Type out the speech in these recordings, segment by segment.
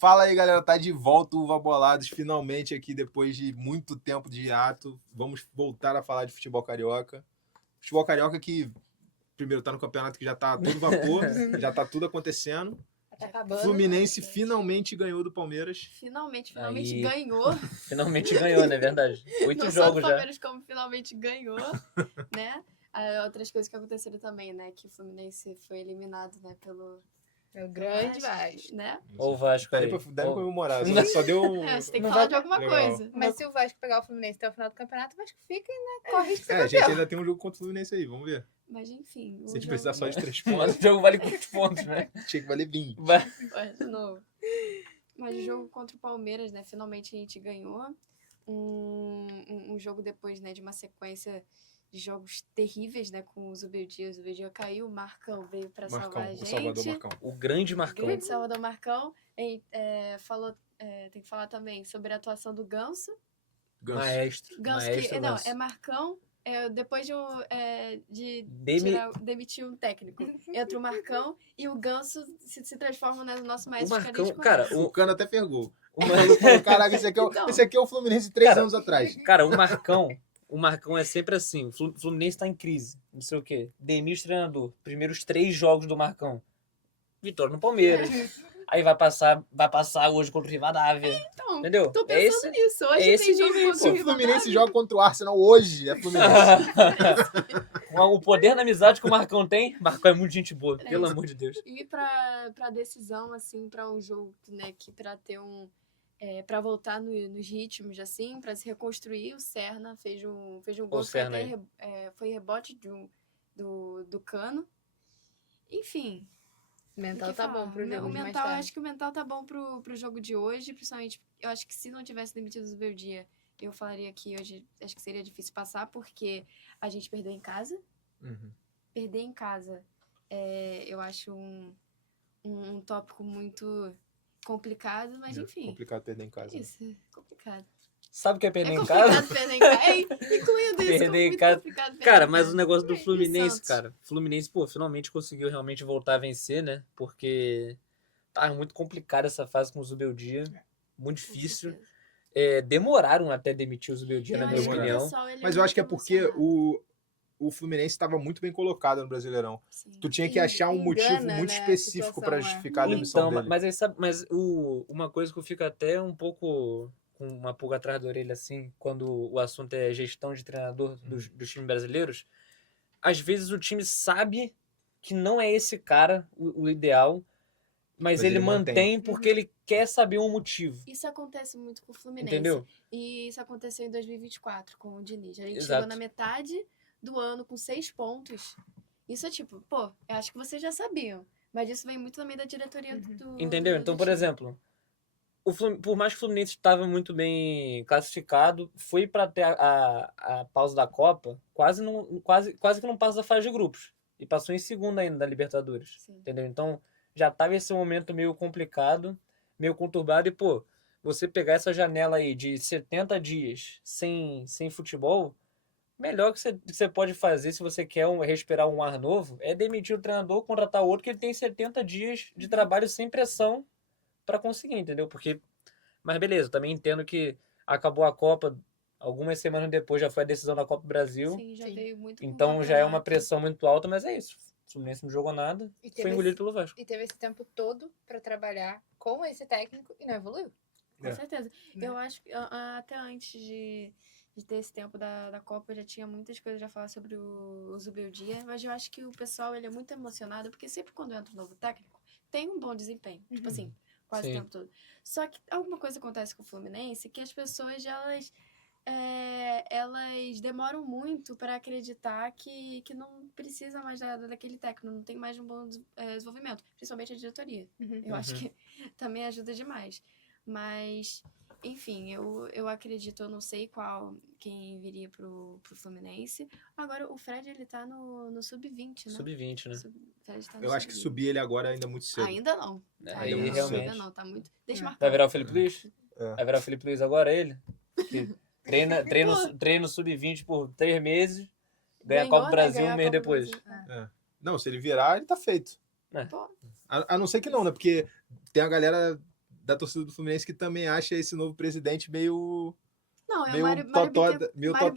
Fala aí, galera, tá de volta o Uva Bolados, finalmente aqui depois de muito tempo de hiato. Vamos voltar a falar de futebol carioca. Futebol carioca que, primeiro, tá no campeonato que já tá a todo vapor, já tá tudo acontecendo. Tá acabando. Fluminense finalmente ganhou do Palmeiras. Finalmente Aí- ganhou. Finalmente ganhou, né? Verdade. 8 Não só jogos do já. Palmeiras, como finalmente ganhou, né? Outras coisas que aconteceram também, né? Que o Fluminense foi eliminado, né? Pelo É o grande Vasco. né? Ou o Vasco Daí aí. pra Ou- comemorar, só deu um... Você tem que Não falar vai- de alguma Legal. coisa. Mas se o Vasco pegar o Fluminense até o final do campeonato, o Vasco fica e corre risco de ser a gente campeão. ainda tem um jogo contra o Fluminense aí, vamos ver. Mas enfim. Se a gente precisar só de 3 pontos, Mas o jogo vale quantos pontos, né? tinha que valer 20. De novo. Mas o jogo contra o Palmeiras, né? Finalmente a gente ganhou. Um jogo depois, né? De uma sequência de jogos terríveis, né? Com o Zubeldia. O Zubeldia caiu, o Marcão veio pra salvar a Marcão, o gente. Salvador Marcão. O grande Marcão. Grande Salvador Marcão. Tem que falar também sobre a atuação do Ganso. Ganso. Maestro. Ganso Maestro que. Não, Ganso. é Marcão. Depois de demitir um técnico. Entra o Marcão e o Ganso se transforma no nosso O maestro Marcão, cadete cara, conosco. O Cano até fergou. o Falou, caraca, Então. esse aqui é o Fluminense 3 Cara, anos atrás. Cara, o Marcão é sempre assim. O Fluminense tá em crise. Não sei o quê. Demite o treinador. Primeiros 3 jogos do Marcão. Vitória no Palmeiras. Aí vai passar hoje contra o Rivadavia. Então, Entendeu? tô pensando nisso. Hoje é esse tem jogo nível, contra Se o o Fluminense Rivadavia. joga contra o Arsenal hoje, é Fluminense. O poder da amizade que o Marcão tem. Marcão é muito gente boa, É pelo isso. amor de Deus. E pra decisão, assim, pra um jogo, né, que pra ter pra voltar nos ritmos, assim, pra se reconstruir, o Serna fez um gol que Serna até foi rebote do Cano. Enfim. O mental o que tá falar? bom pro jogo O de mais mental, tarde. acho que o mental tá bom pro jogo de hoje, principalmente, eu acho que se não tivesse demitido o Zubeldia, eu falaria que hoje, acho que seria difícil passar, porque a gente perdeu em casa. Uhum. Perder em casa, eu acho um tópico muito complicado, mas enfim. Complicado perder em casa. Isso, é complicado. Sabe o que é perder É em complicado casa? perder em casa. Incluindo isso, Perder em muito casa. complicado perder Cara, em mas casa. o negócio do E Fluminense, Santos? cara. Fluminense, pô, finalmente conseguiu realmente voltar a vencer, né? Porque tá muito complicada essa fase com o Zubeldia. Muito Com difícil. certeza. Demoraram até demitir o Zubeldia, Eu na minha acho que o opinião. pessoal, ele Mas eu acho que é muito porque emocionado. o Fluminense estava muito bem colocado no Brasileirão. Sim. Tu tinha que achar um motivo Engana, muito né, a específico para situação, justificar a demissão Então, dele. mas aí sabe, uma coisa que eu fico até um pouco com uma pulga atrás da orelha, assim, quando o assunto é gestão de treinador dos times brasileiros, às vezes o time sabe que não é esse cara o ideal, mas ele mantém porque ele quer saber um motivo. Isso acontece muito com o Fluminense. Entendeu? E isso aconteceu em 2024 com o Diniz. A gente Exato. chegou na metade do ano com 6 pontos. Isso é tipo, pô, eu acho que vocês já sabiam. Mas isso vem muito também da diretoria do. Entendeu? Então, por exemplo, por mais que o Fluminense estava muito bem classificado, foi para ter a pausa da Copa, quase que não passa da fase de grupos. E passou em segundo ainda da Libertadores. Sim. Entendeu? Então, já tava esse momento meio complicado, meio conturbado. E, pô, você pegar essa janela aí de 70 dias sem futebol, melhor que você pode fazer se você quer respirar um ar novo é demitir o treinador, contratar outro que ele tem 70 dias de trabalho sem pressão para conseguir, entendeu? Mas beleza, também entendo que acabou a Copa, algumas semanas depois já foi a decisão da Copa do Brasil, Sim, já Sim. veio muito com então o já é uma campeonato. pressão muito alta, mas é isso. O Fluminense não jogou nada, E foi teve engolido pelo Vasco. E teve esse tempo todo pra trabalhar com esse técnico e não evoluiu. Com certeza. Né? Eu acho que até antes de ter esse tempo da Copa, eu já tinha muitas coisas a falar sobre o Zubeldia, mas eu acho que o pessoal ele é muito emocionado, porque sempre quando entra um novo técnico, tem um bom desempenho. Tipo assim, quase Sim. o tempo todo. Só que alguma coisa acontece com o Fluminense que as pessoas, elas demoram muito para acreditar que não precisa mais daquele técnico, não tem mais um bom desenvolvimento, principalmente a diretoria. Eu acho que também ajuda demais. Mas, enfim, eu acredito, eu não sei quem viria pro Fluminense. Agora, o Fred, ele tá no sub-20, né? Sub-20, né? Fred tá no Eu acho que sub-20. subir ele agora ainda é muito cedo. Ainda não. Aí Ainda não, realmente. ainda não, tá muito... Deixa marcar. Vai virar o Felipe Luiz? É. Vai virar o Felipe Luiz agora, ele? Que treina sub-20 por 3 meses, ganha a Ganhou, Copa do né? Brasil Ganhou a um mês Copa do depois. Brasil. Não, se ele virar, ele tá feito. É. Pô, A não ser que não, né? Porque tem a galera da torcida do Fluminense que também acha esse novo presidente meio Não, é o meio Mário meio Mário totó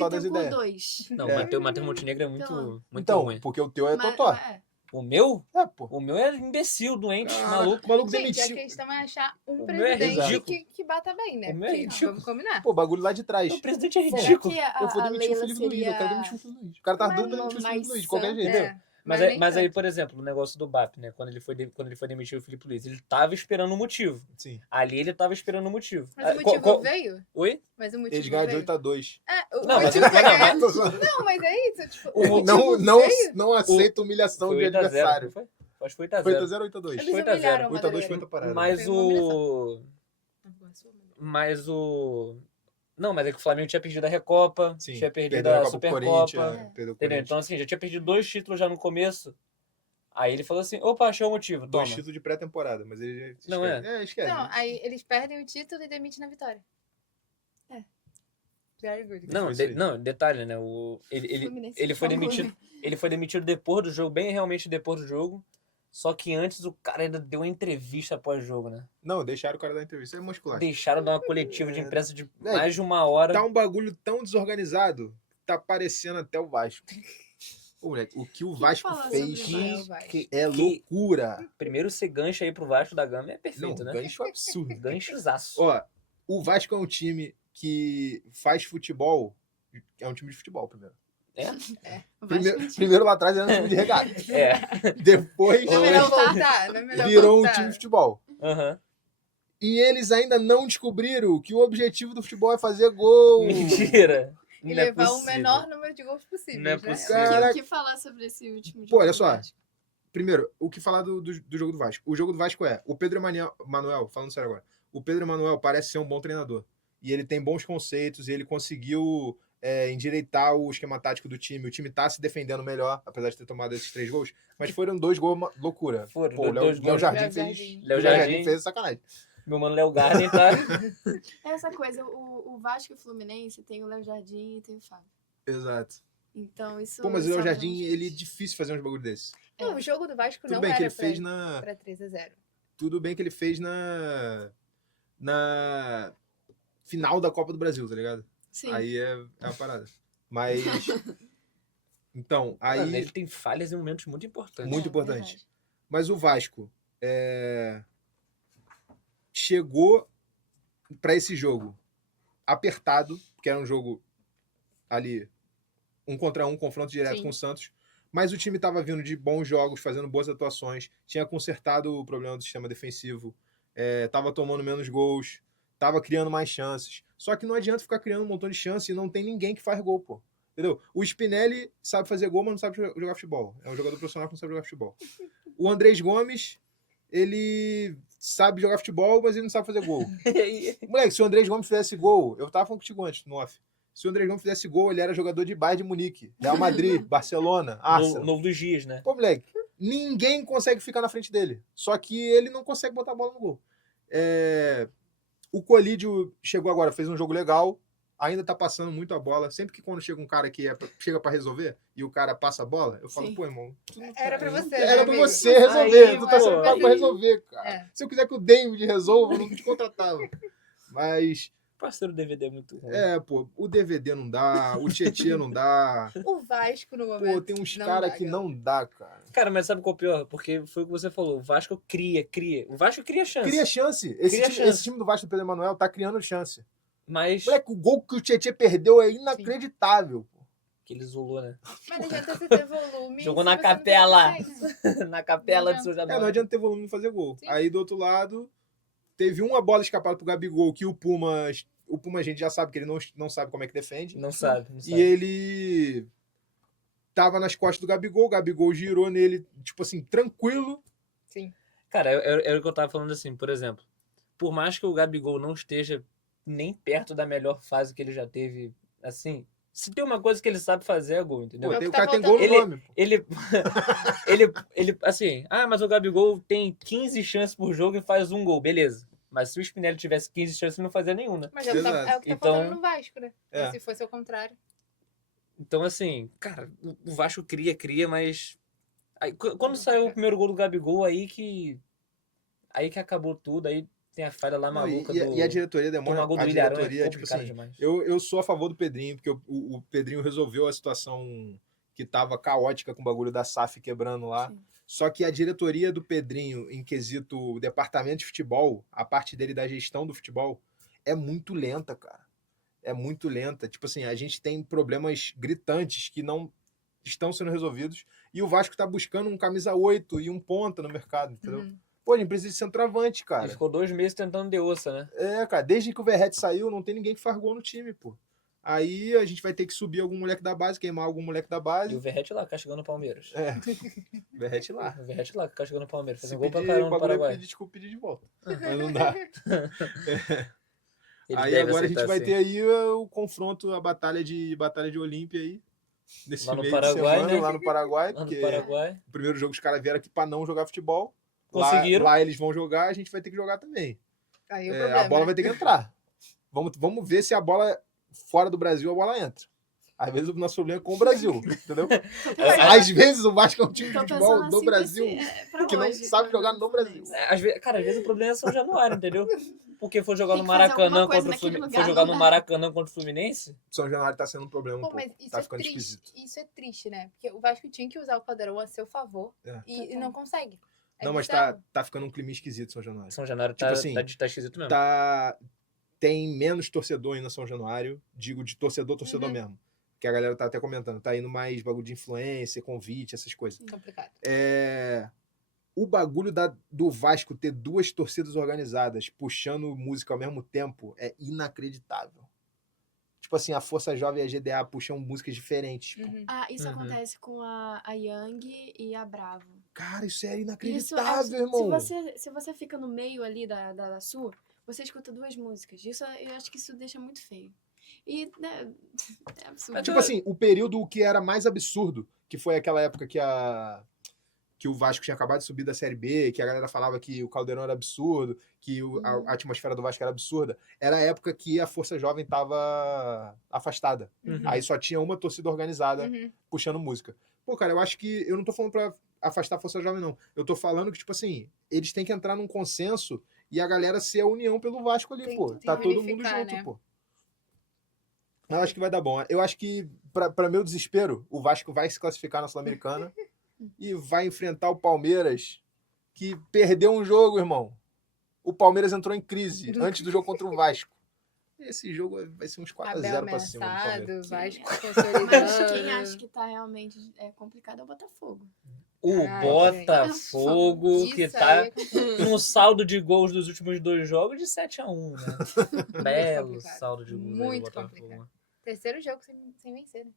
das Bittencourt ideias. 2. Não, É. o Matheus Montenegro é muito, Então, muito Então, ruim. porque o teu é totó. O meu? É, pô. O meu é imbecil, doente, Ah, maluco. O maluco Gente, a demitiu. questão é achar um O meu é presidente ridículo. que bata bem, né? O meu é Porque, ridículo. vamos combinar. Pô, bagulho lá de trás. O presidente é Será ridículo. que Eu vou a demitir o Leila Felipe Luiz, eu quero seria demitir o Felipe Luiz. O cara tá Mas doido pra uma demitir o Felipe mais Luiz, de qualquer santa, jeito. É, Mas nem aí, tanto. por exemplo, o negócio do BAP, né? Quando ele foi demitir o Felipe Luiz, ele tava esperando um motivo. Sim. Ali ele tava esperando um motivo. Mas o Ah, motivo veio? Oi? Mas o motivo Eles ganham de veio? 8-2. É, o Não, mas motivo ele- foi não, ganhar. Tô zoando. Não, mas é isso. Tipo, O o motivo motivo Não veio. aceita humilhação Foi de 8 a 0, adversário. não foi? Acho que foi 8 a 0. 8-0 ou 8-2? Eles 8 a 0. humilharam o 8-2 Madureira. foi outra parada. Mas Foi uma o... Mas o... Não, mas é que o Flamengo tinha perdido a Recopa, Sim, tinha perdido perdeu a Copa pro Supercopa. Corinthians, É. perdeu o Entendeu? Corinthians. Então, assim, já tinha perdido 2 títulos já no começo. Aí ele falou assim, opa, achei o motivo, 2 toma. títulos de pré-temporada, mas ele Não esquece. é? Esquece. Não, aí eles perdem o título e demitem na vitória. É. Very good. Não, Isso aí. não, detalhe, né? Fluminense Ele foi jogou, demitido. né? Ele foi demitido depois do jogo, bem realmente depois do jogo. Só que antes o cara ainda deu uma entrevista após o jogo, né? Não, deixaram o cara dar entrevista. Isso é muscular. Deixaram dar uma coletiva de imprensa de É, mais de 1 hora. Tá um bagulho tão desorganizado, tá parecendo até o Vasco. Ô, moleque, o que o Vasco fala fez sobre o Vasco? é loucura. Primeiro você gancha aí pro Vasco da Gama é Não, perfeito, né? gancho absurdo. Ganchozaço. Ó, o Vasco é um time que faz futebol. É um time de futebol, primeiro. O Vasco Primeiro lá atrás era um time de regata. É. Depois Não é melhor voltar, não é melhor virou um voltar. time de futebol. Aham. E eles ainda não descobriram que o objetivo do futebol é fazer gol. Mentira. E Não é levar o possível. menor número de gols possíveis, Não é né? possível. Cara, O que falar sobre esse último Pô, jogo? olha do só. Vasco? Primeiro, o que falar do jogo do Vasco? O jogo do Vasco é, o Pedro Manuel, falando sério agora, o Pedro Manuel parece ser um bom treinador. E ele tem bons conceitos, e ele conseguiu endireitar o esquema tático do time. O time tá se defendendo melhor, apesar de ter tomado esses 3 gols. Mas foram 2 gols loucura. Foram, Pô, o dois Léo gols. Jardim Léo fez. Jardim. O Léo Léo Jardim Jardim. fez sacanagem. Meu mano Léo Garden tá. Essa coisa, o Vasco e o Fluminense tem o Léo Jardim e tem o Fábio. Léo Então isso. Pô, mas o Léo salva Jardim, muito. ele é difícil fazer uns bagulho desse. Não, o jogo do Vasco Tudo não bem era que ele pra, fez na. pra 3-0. Tudo bem que ele fez na final da Copa do Brasil, tá ligado? Sim. Aí é uma parada. Mas. Então, aí. Mano, ele tem falhas em momentos muito importantes. Muito É, importante. verdade. Mas o Vasco chegou para esse jogo apertado, porque era um jogo ali 1 contra 1, confronto direto Sim. com o Santos. Mas o time estava vindo de bons jogos, fazendo boas atuações, tinha consertado o problema do sistema defensivo, estava tomando menos gols, estava criando mais chances. Só que não adianta ficar criando um montão de chances e não tem ninguém que faz gol, pô. Entendeu? O Spinelli sabe fazer gol, mas não sabe jogar futebol. É um jogador profissional que não sabe jogar futebol. O Andrés Gomes, ele sabe jogar futebol, mas ele não sabe fazer gol. Moleque, se o Andrés Gomes fizesse gol, eu tava falando contigo antes, no off. Se o Andrés Gomes fizesse gol, ele era jogador de Bayern de Munique, Real Madrid, Barcelona, Arsenal. Novo dos Dias, né? Pô, moleque, ninguém consegue ficar na frente dele. Só que ele não consegue botar a bola no gol. O Colídio chegou agora, fez um jogo legal, ainda tá passando muito a bola. Sempre que quando chega um cara que chega pra resolver e o cara passa a bola, eu falo, Sim. pô, irmão, Era pra você, era né, pra amigo? você resolver. Aí, Tu tá pô. sendo pago pra resolver, cara. É. Se eu quiser que o David resolva, eu não te contratava. Mas, Parceiro DVD é muito ruim. pô, o DVD não dá, o Tietê não dá. O Vasco, no momento, Pô, tem uns não caras dá, que galera. não dá, cara. Cara, mas sabe qual é o pior? Porque foi o que você falou. O Vasco cria. O Vasco cria chance. Cria chance. Esse time do Vasco do Pedro Emanuel tá criando chance. Mas Moleque, o gol que o Tietê perdeu é inacreditável. Pô. que ele isolou, né? Mas não adianta você ter volume. Jogou se na você não tem capela. eficiência. Na capela de São Não Januário. adianta ter volume e fazer gol. Sim. Aí do outro lado, teve uma bola escapada pro Gabigol que o Puma a gente já sabe que ele não sabe como é que defende. Não sabe. E ele tava nas costas do Gabigol, o Gabigol girou nele, tipo assim, tranquilo. Sim. Cara, era o que eu tava falando assim, por exemplo. Por mais que o Gabigol não esteja nem perto da melhor fase que ele já teve, assim, se tem uma coisa que ele sabe fazer é gol, entendeu? Pô, É o tem, que o cara tá tem gol no faltando. nome. Pô. Ele, assim, mas o Gabigol tem 15 chances por jogo e faz um gol, beleza. Mas se o Spinelli tivesse 15 chances, ele não fazia nenhum, né? Mas é o que tá, Exato. é o que tá Então- faltando no Vasco, né? É. Se fosse o contrário. Então, assim, cara, o Vasco cria, mas... Aí, quando saiu o primeiro gol do Gabigol, aí que acabou tudo, aí tem a falha lá Não, maluca e a diretoria demora. Tomagol do A Ilharão é diretoria, tipo complicado assim, demais. eu sou a favor do Pedrinho, porque o Pedrinho resolveu a situação que tava caótica com o bagulho da SAF quebrando lá. Sim. Só que a diretoria do Pedrinho, em quesito departamento de futebol, a parte dele da gestão do futebol, é muito lenta, cara. É muito lenta. Tipo assim, a gente tem problemas gritantes que não estão sendo resolvidos e o Vasco tá buscando um camisa 8 e um ponta no mercado, entendeu? Uhum. Pô, ele precisa de centroavante, Ele cara. ficou 2 meses tentando de ossa, né? É, cara, desde que o Verratti saiu, não tem ninguém que faz gol no time, pô. Aí a gente vai ter que subir algum moleque da base, queimar algum moleque da E o base. Verratti lá, castigando o Palmeiras. É, Verratti lá. O Verratti lá, castigando o Palmeiras. Fez Se um gol pra pedir caramba o no bagulho, Paraguai. pedir desculpa, pedir de volta. Mas não dá. Ele Aí deve agora a gente aceitar, vai sim. ter aí o confronto, a batalha de Olímpia aí. Nesse Lá no meio Paraguai, de semana, né? lá no Paraguai. Lá no Porque Paraguai. o primeiro jogo os caras vieram aqui pra não jogar futebol. Conseguiram. Lá eles vão jogar, a gente vai ter que jogar também. Aí o É, problema. a bola vai ter que entrar. Vamos ver se a bola fora do Brasil a bola entra. Às vezes o nosso problema é com o Brasil, entendeu? Às vezes o Vasco é um time de Tô futebol pensando do assim, Brasil pra que não hoje, sabe pra jogar no Brasil. Às vezes, cara, às vezes o problema é São Januário, entendeu? Porque foi jogar Tem no que fazer Maracanã alguma coisa contra o naquele Fluminense. lugar, Foi jogar não no dá. Maracanã contra o Fluminense. São Januário tá sendo um problema um Pô, pouco. mas isso Tá é ficando triste. esquisito. Isso é triste, né? Porque o Vasco tinha que usar o Caldeirão a seu favor É. e não consegue. É Não, mas bizarro. tá ficando um clima esquisito São Januário. São Januário Tipo tá, assim, tá esquisito mesmo. Tem menos torcedor ainda São Januário, digo de torcedor Uhum. mesmo. Que a galera tá até comentando, tá indo mais bagulho de influência, convite, essas coisas. Complicado. O bagulho do Vasco ter 2 torcidas organizadas puxando música ao mesmo tempo é inacreditável. Tipo assim, a Força Jovem e a GDA puxam músicas diferentes. Pô. Uhum. Ah, isso Uhum. acontece com a Yang e a Bravo. Cara, isso é Isso inacreditável, irmão. se você fica no meio ali da sua, você escuta 2 músicas. Isso, eu acho que isso deixa muito feio. E né, é absurdo. Tipo assim, o período que era mais absurdo, que foi aquela época que o Vasco tinha acabado de subir da Série B, que a galera falava que o Caldeirão era absurdo, que a atmosfera do Vasco era absurda, era a época que a Força Jovem tava afastada. Uhum. Aí só tinha uma torcida organizada Uhum. puxando música. Pô, cara, eu acho que... Eu não tô falando pra afastar a Força Jovem, não. Eu tô falando que, tipo assim, eles têm que entrar num consenso e a galera ser a união pelo Vasco ali, Tem pô. que Tá todo mundo unificar, junto, né? pô. Eu acho que vai dar bom. Eu acho que, pra meu desespero, o Vasco vai se classificar na Sul-Americana e vai enfrentar o Palmeiras, que perdeu um jogo, irmão. O Palmeiras entrou em crise antes do jogo contra o Vasco. Esse jogo vai ser uns 4x0 Abel pra cima do Palmeiras. ameaçado, Vasco Mas consolidando. quem acha que tá realmente complicado é o Botafogo. O Ai, Botafogo, Isso que aí tá é complicado. com um saldo de gols dos últimos 2 jogos de 7-1, né? Belo complicado. saldo de gols aí do Muito Botafogo. complicado. Terceiro jogo sem vencer, né?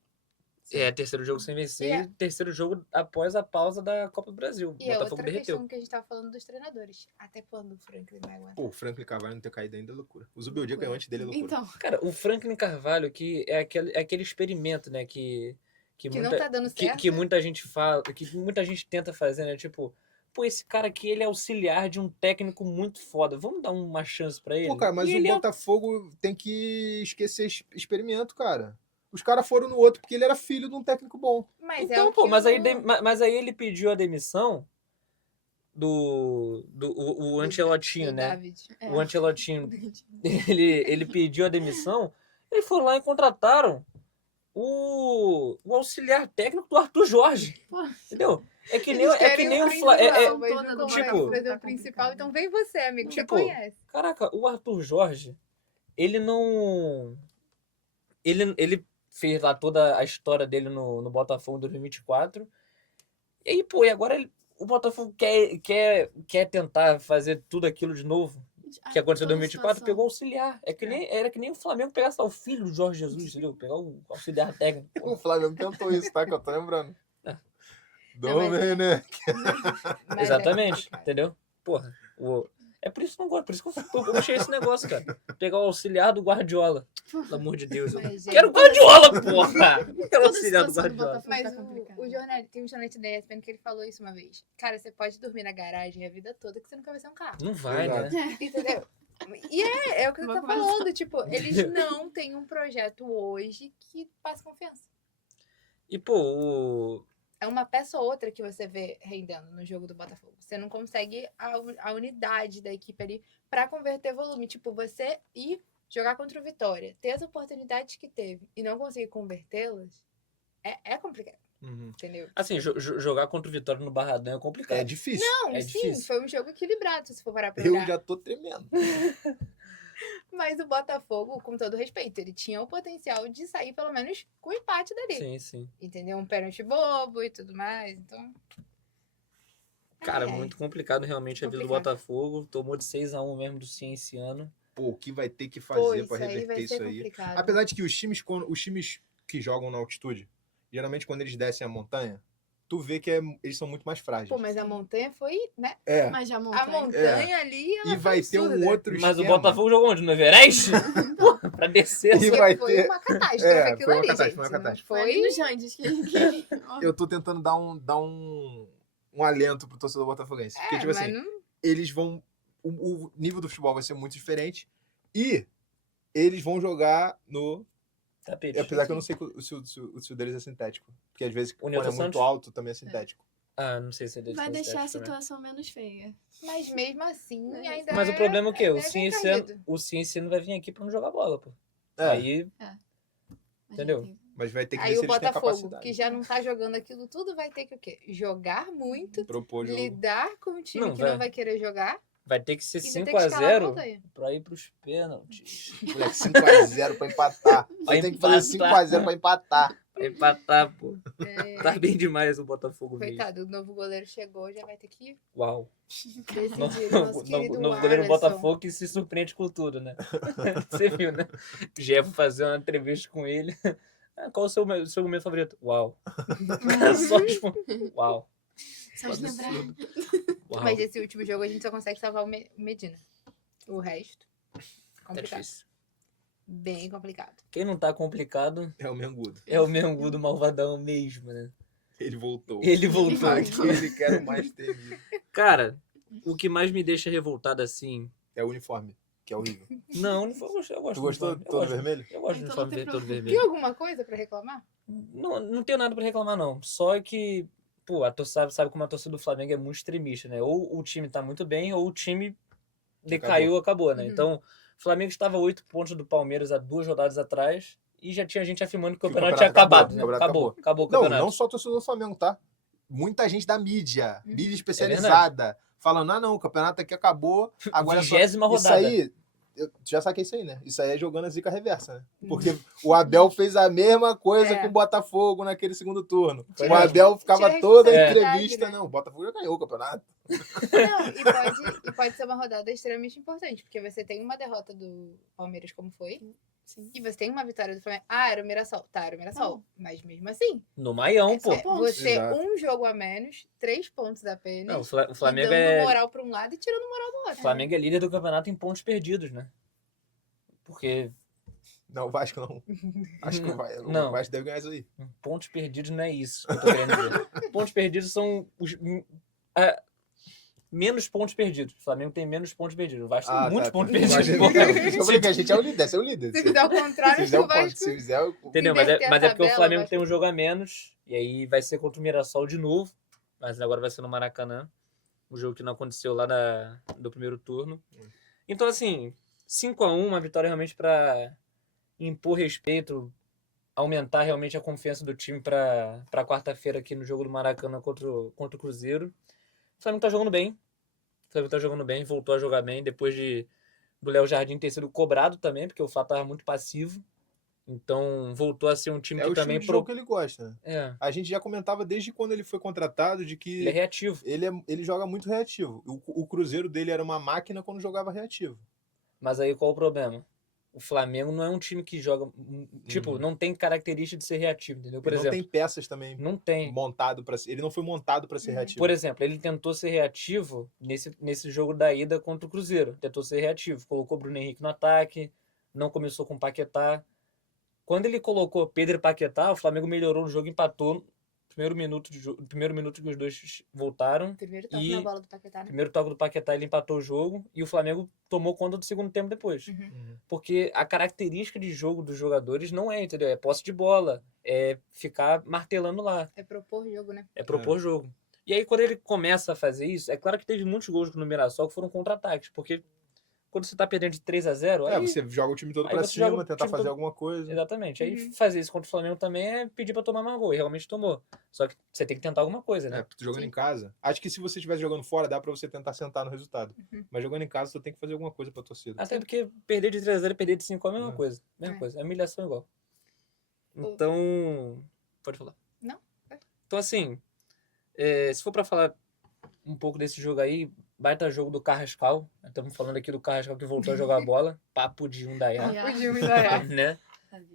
É, terceiro jogo sem vencer, E terceiro jogo após a pausa da Copa do Brasil. O E a Botafogo outra derreteu. questão que a gente tava falando dos treinadores. Até quando o Franklin vai aguentar? Pô, o Franklin Carvalho não ter caído ainda é loucura. O Zubeldia caiu antes dele é loucura. Então, Cara, o Franklin Carvalho, que é aquele experimento, né, que Que muita, não tá dando certo. que muita gente fala, que muita gente tenta fazer, né, tipo, pô, esse cara aqui, ele é auxiliar de um técnico muito foda, vamos dar uma chance pra ele? Pô, cara, mas E o ele Botafogo tem que esquecer experimento, cara. Os caras foram no outro porque ele era filho de um técnico bom. Mas Então, é o pô, que mas aí ele pediu a demissão o Ancelotinho, do né? David. O Ancelotinho, ele pediu a demissão, eles foram lá e contrataram o auxiliar técnico do Arthur Jorge. Pô. Entendeu? É que nem, Eles é que querem nem o o Flamengo. principal, mas toda não do conseguem Botafogo fazer tá o principal. complicado. Então vem você, amigo. Você Tipo, conhece. Caraca, o Arthur Jorge, ele não. Ele fez lá toda a história dele no Botafogo em 2024. E aí, pô, e agora o Botafogo quer tentar fazer tudo aquilo de novo que aconteceu em 2024, pegou o auxiliar. Era que nem o Flamengo pegasse lá o filho do Jorge Jesus, entendeu? Pegar o auxiliar técnico. Pô. O Flamengo tentou isso, tá? Que eu tô lembrando. É. Né? Mas Exatamente, complicado. entendeu? Porra, é por isso que eu não gosto, por isso que eu puxei esse negócio, cara. Pegar o auxiliar do Guardiola. Pelo amor de Deus. Eu Mas, gente, quero o Guardiola, porra! Não quero o Toda auxiliar do situação do Guardiola. Botafogo Mas tá complicada. o jornalista, tem um jornalista da ESPN que ele falou isso uma vez. Cara, você pode dormir na garagem a vida toda que você nunca vai ser um carro. Não vai, Exato. né? Entendeu? E é o que você tá Vamos conversar. falando. Tipo, eles não têm um projeto hoje que passe confiança. E, pô, é uma peça ou outra que você vê rendendo no jogo do Botafogo. Você não consegue a unidade da equipe ali pra converter volume. Tipo, você ir jogar contra o Vitória, ter as oportunidades que teve e não conseguir convertê-las, é complicado. Entendeu? Assim, jogar contra o Vitória no Barradão é complicado. É difícil. Não, É sim, difícil. foi um jogo equilibrado, se for parar pra Eu olhar. já tô tremendo. Mas o Botafogo, com todo respeito, ele tinha o potencial de sair pelo menos com o empate dali. Sim, sim. Entendeu? Um pênalti bobo e tudo mais. Então. Cara, Ai, ai. muito complicado realmente a vida do Complicado. Botafogo. Tomou de 6-1 mesmo do Cienciano. Pô, o que vai ter que Pô, fazer isso pra aí reverter vai isso ser aí? complicado. Apesar de que os times que jogam na altitude, geralmente quando eles descem a montanha, tu vê que eles são muito mais frágeis. Pô, mas a montanha foi, né? É. Mas já A montanha. montanha ali, ela E vai ter um absurda. outro Mas o esquema. Botafogo jogou onde? No Everest? Pô, pra descer. E Porque vai foi ter- uma catástrofe É, aquilo foi uma ali, catástrofe, gente. foi uma Não catástrofe. Foi ali foi... nos Andes que... Eu tô tentando dar um alento pro torcedor botafoguense. Porque, tipo mas assim, não... eles vão... O nível do futebol vai ser muito diferente. E eles vão jogar no... Tapete. Apesar que eu não sei se o deles é sintético. Porque às vezes, O quando Newton é muito Santos? alto, também é sintético. Ah, não sei se é desse vai deixar a também. situação menos feia. Mas mesmo assim, Mas ainda Mas o problema é o quê? O é Cienciano vai vir aqui pra não jogar bola, pô. É, Aí, Mas Entendeu? já tem. mas vai ter que ver Aí se o eles têm a Botafogo, capacidade. que já não tá jogando aquilo tudo, vai ter que o quê? Jogar muito, Propor jogo. lidar com um time Não, que vai. não vai querer jogar vai ter que ser e vai ter que escalar a 5x0 montanha. pra ir pros pênaltis. Moleque, 5x0 pra empatar. Vai ter que fazer empatar. 5x0 pra empatar. Pra empatar, pô. É, Tá bem demais o Botafogo mesmo. coitado, o novo goleiro chegou, já vai ter que Uau. decidir. Nosso querido Novo goleiro do Alisson. Botafogo que se surpreende com tudo, né? Você viu, né? Jeff fazer uma entrevista com ele. Ah, qual o seu momento favorito? Uau. Só tipo, uau. Só de lembrar. Uau. Mas esse último jogo a gente só consegue salvar o Medina. O resto, Tá complicado. difícil. Bem complicado. Quem não tá complicado É o Mengudo. é o Mengu do Malvadão mesmo, né? Ele voltou. Ele voltou. Aquele que era o mais temido. Cara, o que mais me deixa revoltado assim. É o uniforme, que é horrível. Não eu gosto. Tu do gostou uniforme. todo vermelho? Eu gosto do Então não uniforme tem todo problema. Tem vermelho. alguma coisa pra reclamar? Não tenho nada pra reclamar, não. Só que, pô, a torcida sabe como a torcida do Flamengo é muito extremista, né? Ou o time tá muito bem, ou o time decaiu, acabou, né? Uhum. Então, o Flamengo estava a 8 pontos do Palmeiras há 2 rodadas atrás e já tinha gente afirmando que o Que o campeonato tinha campeonato acabado, acabou, né? o campeonato Acabou o Não, campeonato. não só torcedor do Flamengo, tá? Muita gente da mídia, Uhum. mídia especializada, falando, não, o campeonato aqui acabou, agora é só... 20ª Isso rodada. aí, eu já saquei isso aí, né? Isso aí é jogando a zica reversa, né? Porque o Abel fez a mesma coisa É. com o Botafogo naquele segundo turno. Foi O mesmo. Abel ficava Tira a toda a responsabilidade, entrevista, né? não, o Botafogo já ganhou o campeonato. Não, e pode ser uma rodada extremamente importante, porque você tem uma derrota do Palmeiras, como foi, Sim. e você tem uma vitória do Flamengo. Ah, era o Mirassol. Tá, era o Mirassol. Mas mesmo assim, No Maião, pô. você Exato. um jogo a menos, 3 pontos apenas, Não, o e Flamengo dando é... moral pra um lado e tirando moral do O outro. Flamengo é líder do campeonato em pontos perdidos, né? Porque Não, o Vasco não. Acho que Não. o Vasco deve ganhar isso aí. pontos perdidos não é isso que eu tô querendo dizer. Pontos perdidos são os menos pontos perdidos. O Flamengo tem menos pontos perdidos. O Vasco tem muitos pontos O Vasco perdidos. tem- Eu falei que a gente é o líder, esse é o líder. Se fizer o contrário, fizer o o ponto, Vasco... se fizer o... Entendeu? Mas Inverter a é porque o tabela, Flamengo Vasco. tem um jogo a menos. E aí vai ser contra o Mirassol de novo. Mas agora vai ser no Maracanã. O jogo que não aconteceu lá do primeiro turno. Então, assim, 5-1, uma vitória realmente para impor respeito, aumentar realmente a confiança do time para quarta-feira aqui no jogo do Maracanã contra o Cruzeiro. O Flamengo tá jogando bem. O Flamengo tá jogando bem, voltou a jogar bem depois do Léo Jardim ter sido cobrado também, porque o Flá tava muito passivo. Então voltou a ser um time É que o também estilo de jogo que ele gosta, né? É, A gente já comentava desde quando ele foi contratado de que ele é reativo. ele joga muito reativo. O Cruzeiro dele era uma máquina quando jogava reativo. Mas aí qual o problema? O Flamengo não é um time que joga. Tipo, Uhum. não tem característica de ser reativo, entendeu? Por Ele exemplo, não tem peças também não tem. montado para ele não foi montado para ser reativo. Por exemplo, ele tentou ser reativo nesse jogo da ida contra o Cruzeiro. Tentou ser reativo. Colocou o Bruno Henrique no ataque, não começou com o Paquetá. Quando ele colocou Pedro e Paquetá, o Flamengo melhorou no jogo, empatou Primeiro minuto que os dois voltaram. Primeiro toque na bola do Paquetá, né? Primeiro toque do Paquetá, ele empatou o jogo. E o Flamengo tomou conta do segundo tempo depois. Porque a característica de jogo dos jogadores não é, entendeu? É posse de bola. É ficar martelando lá. É propor jogo, né? É propor jogo. E aí, quando ele começa a fazer isso, é claro que teve muitos gols no Mirassol que foram contra-ataques. Porque quando você tá perdendo de 3-0... aí você joga o time todo aí pra você joga cima, o tentar time fazer todo- alguma coisa. Exatamente. Aí fazer isso contra o Flamengo também é pedir pra tomar mais gol. E realmente tomou. Só que você tem que tentar alguma coisa, né? Tu jogando Sim. em casa. Acho que se você estivesse jogando fora, dá pra você tentar sentar no resultado. Mas jogando em casa, você tem que fazer alguma coisa pra torcida. Até porque perder de 3-0 e perder de 5 é a mesma É. coisa. Mesma É. coisa. É humilhação igual. O- Então... Pode falar. Não. Então, assim... se for pra falar um pouco desse jogo aí, baita jogo do Carrascal. Estamos falando aqui do Carrascal que voltou a jogar bola. Papo de Hyundai. Fugiu ainda é. Né?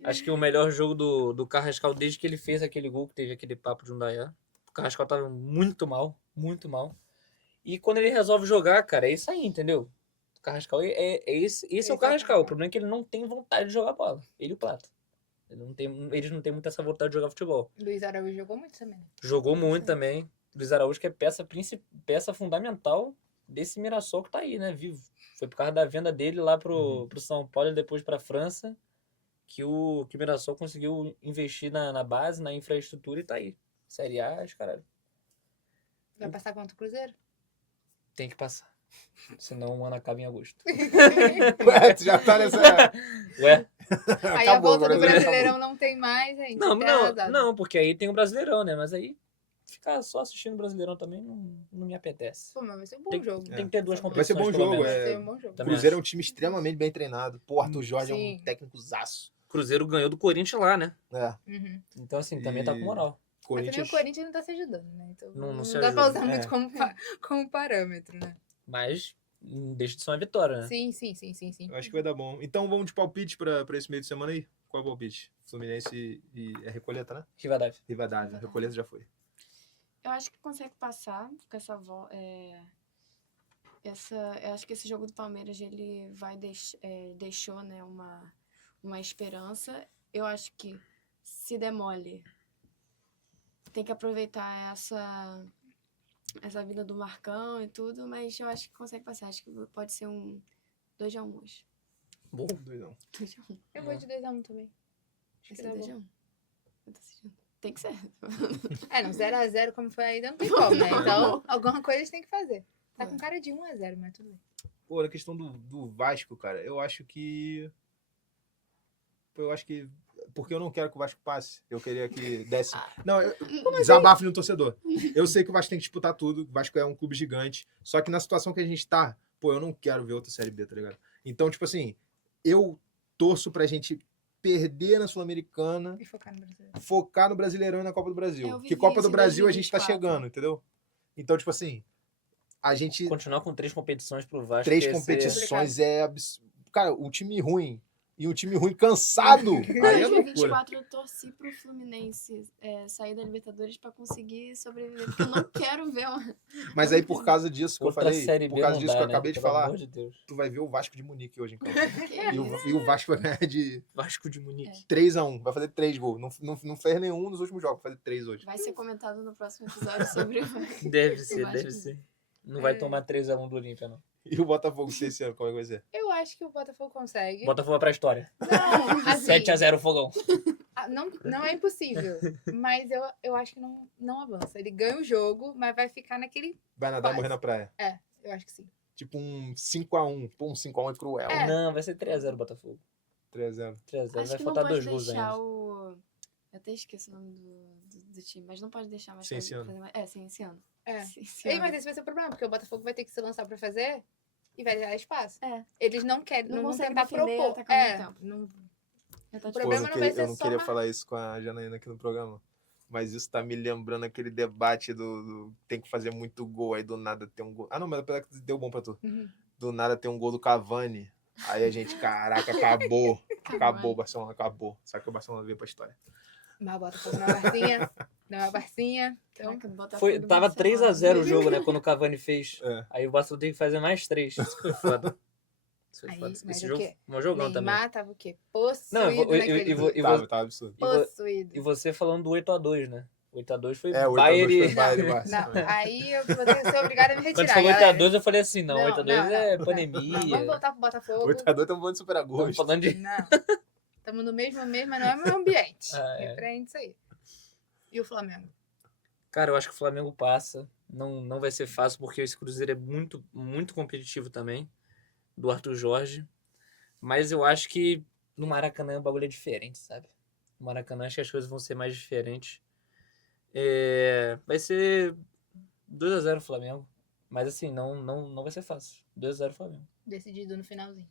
Acho que o melhor jogo do Carrascal desde que ele fez aquele gol, que teve aquele papo de Hyundai. O Carrascal tava muito mal, muito mal. E quando ele resolve jogar, cara, é isso aí, entendeu? O Carrascal esse é o Carrascal. O problema é que ele não tem vontade de jogar bola. Ele e o Plata. Eles não têm muito essa vontade de jogar futebol. Luiz Araújo jogou muito também. Jogou muito também. Luiz Araújo, que é peça fundamental desse Mirassol que tá aí, né? Vivo. Foi por causa da venda dele lá pro São Paulo e depois pra França que o Mirassol conseguiu investir na base, na infraestrutura e tá aí. Série A, caralho. Vai passar contra o Cruzeiro? Tem que passar. Senão o ano acaba em agosto. Ué, tu já tá nessa... Ué? Aí a volta do Brasileirão. Brasileirão não tem mais, gente. Não, porque aí tem o Brasileirão, né? Mas aí ficar só assistindo o Brasileirão também não me apetece. Pô, mas vai ser um bom jogo. Tem que ter duas Vai ser competições, bom pelo jogo, menos. Vai ser um bom jogo. O Também Cruzeiro é acho. um time extremamente bem treinado. Pô, Arthur Jorge é Sim. um técnico-zaço. Cruzeiro ganhou do Corinthians lá, né? Então, assim, também tá com moral. Mas também Corinthians... o Corinthians não tá se ajudando, né? Então Não não se dá pra ajuda. usar muito como parâmetro, né? Mas não deixa de ser uma vitória, né? Sim. Eu acho que vai dar bom. Então vamos de palpite pra esse meio de semana aí? Qual é o palpite? Fluminense e Recoleta, né? Rivadavia. Rivadavia. Recoleta já foi. Eu acho que consegue passar com essa eu acho que esse jogo do Palmeiras ele vai deixou, né, uma esperança. Eu acho que se demole, tem que aproveitar essa vida do Marcão e tudo, mas eu acho que consegue passar. Acho que pode ser um 2-1 hoje. Bom. Doidão. 2-1. Eu vou de 2x1 também. Acho que Tá é bom. 2-1. Eu tô assistindo. Tem que ser. Não, 0x0 como foi ainda não tem como, né? Então, alguma coisa eles têm que fazer. Tá com cara de 1x0, mas tudo bem. Pô, na questão do Vasco, cara, eu acho que... Porque eu não quero que o Vasco passe. Eu queria que desse... Não, desabafo no torcedor. Eu sei que o Vasco tem que disputar tudo. O Vasco é um clube gigante. Só que na situação que a gente tá, pô, eu não quero ver outra Série B, tá ligado? Então, tipo assim, eu torço pra gente perder na Sul-Americana, E focar no Brasileiro. focar no Brasileirão e na Copa do Brasil. Eu Porque vivi Copa isso do em Brasil a gente tá 2024. chegando, entendeu? Então, tipo assim, a gente... Continuar com 3 competições pro Vasco. 3 ia ser- competições é absurdo. Cara, um time ruim e um time ruim cansado. Em Aí é loucura. 2024 eu torci pro Fluminense sair da Libertadores pra conseguir sobreviver, porque eu não quero ver uma... Mas aí, por causa disso que eu Outra falei, Série por B causa não disso dá, que eu né? acabei de Pelo falar, amor de Deus. tu vai ver o Vasco de Munique hoje em campo. Que E o Vasco vai ganhar de Vasco de Munique. 3-1. Vai fazer 3 gols. Não fez nenhum nos últimos jogos. Vai fazer 3 hoje. Vai ser comentado no próximo episódio sobre o... Deve ser, Vasco. deve ser. Não vai tomar 3x1 do Olímpia, não. E o Botafogo esse ano, como é que vai ser? Eu acho que o Botafogo consegue. Botafogo vai pra história. Não, assim, 7x0 Fogão. não é impossível. Mas eu acho que não avança. Ele ganha o jogo, mas vai ficar naquele... Vai nadar e Quase. morrer na praia. Eu acho que sim. Tipo um 5-1. Pô, um 5-1 é cruel. É. Não, vai ser 3x0 Botafogo. 3-0. 3x0. Acho Vai que não faltar pode 2 gols deixar ainda. o... Eu até esqueci o nome do time, mas não pode deixar mais Sem esse ano. fazer mais... sem esse ano. É. Sem esse Ei, ano. mas esse vai ser o problema, porque o Botafogo vai ter que se lançar pra fazer e vai dar espaço. É. Eles não querem, Não não vão consegue tentar defender e propor. atacar ao mesmo tempo. Não, Já tá O problema difícil. não vai ser eu não só queria mar- falar isso com a Janaína aqui no programa. Mas isso tá me lembrando aquele debate do tem que fazer muito gol, aí do nada tem um gol. Ah, não, mas apesar que deu bom pra tu. Uhum. Do nada tem um gol do Cavani. Aí a gente, caraca, acabou. Acabou, o Barcelona acabou. Sabe que o Barcelona veio pra história. Mas o Botafogo não é Barcinha. Não é Barcinha. Então, Caraca, do Botafogo do Tava Barcelona. 3x0 o jogo, né? Quando o Cavani fez. É. Aí o Barcelona teve que fazer mais 3. Isso foi foda. Isso foi Aí, foda. mas Esse o jogo quê? foi um jogão também. Neymar tava o quê? Possuído Não, naquele e dia. Tava absurdo. E Possuído. você falando do 8x2, né? 8x2 foi 8x2 Bayern foi e... Bayern e Barça. Não, aí eu vou ter que ser obrigada a me Quando retirar. falou galera. 8x2, eu falei assim, não, Não, 8x2 não, é não, pandemia. Não, vamos voltar pro Botafogo. 8x2 tá um bom de super a Estamos gosto. falando de... Não. Estamos no mesmo, mas não é o meu ambiente. Ah, é. Repreende isso aí. E o Flamengo? Cara, eu acho que o Flamengo passa. Não vai ser fácil, porque esse Cruzeiro é muito, muito competitivo também, do Arthur Jorge. Mas eu acho que no Maracanã o bagulho é diferente, sabe? No Maracanã acho que as coisas vão ser mais diferentes. Vai ser 2x0 Flamengo. Mas assim, não vai ser fácil. 2x0 Flamengo. Decidido no finalzinho.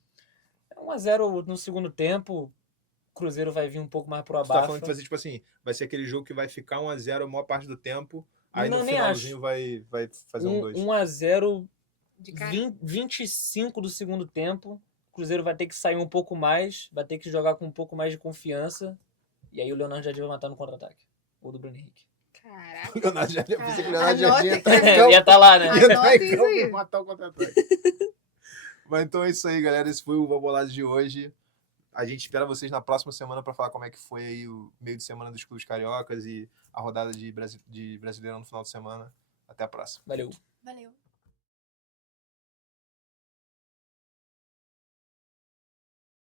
1x0 no segundo tempo. O Cruzeiro vai vir um pouco mais pro Tu tá abaixo. falando de fazer, tipo assim, vai ser aquele jogo que vai ficar 1x0 a maior parte do tempo, aí Não, no nem finalzinho vai fazer um 2. 1x0, De cara. 25 do segundo tempo. O Cruzeiro vai ter que sair um pouco mais, vai ter que jogar com um pouco mais de confiança. E aí o Leonardo Jardim vai matar no contra-ataque. Ou do Bruno Henrique. Caraca. O Leonardo Jardim, eu pensei que o Cara, Leonardo Jardim ia anota tá em aí. campo. Ia estar lá, né? Ia tá Anota em isso campo aí. e matar o contra-ataque. Mas então é isso aí, galera. Esse foi o Babolado de hoje. A gente espera vocês na próxima semana para falar como é que foi aí o meio de semana dos clubes cariocas e a rodada de Brasileirão no final de semana. Até a próxima. Valeu. Valeu.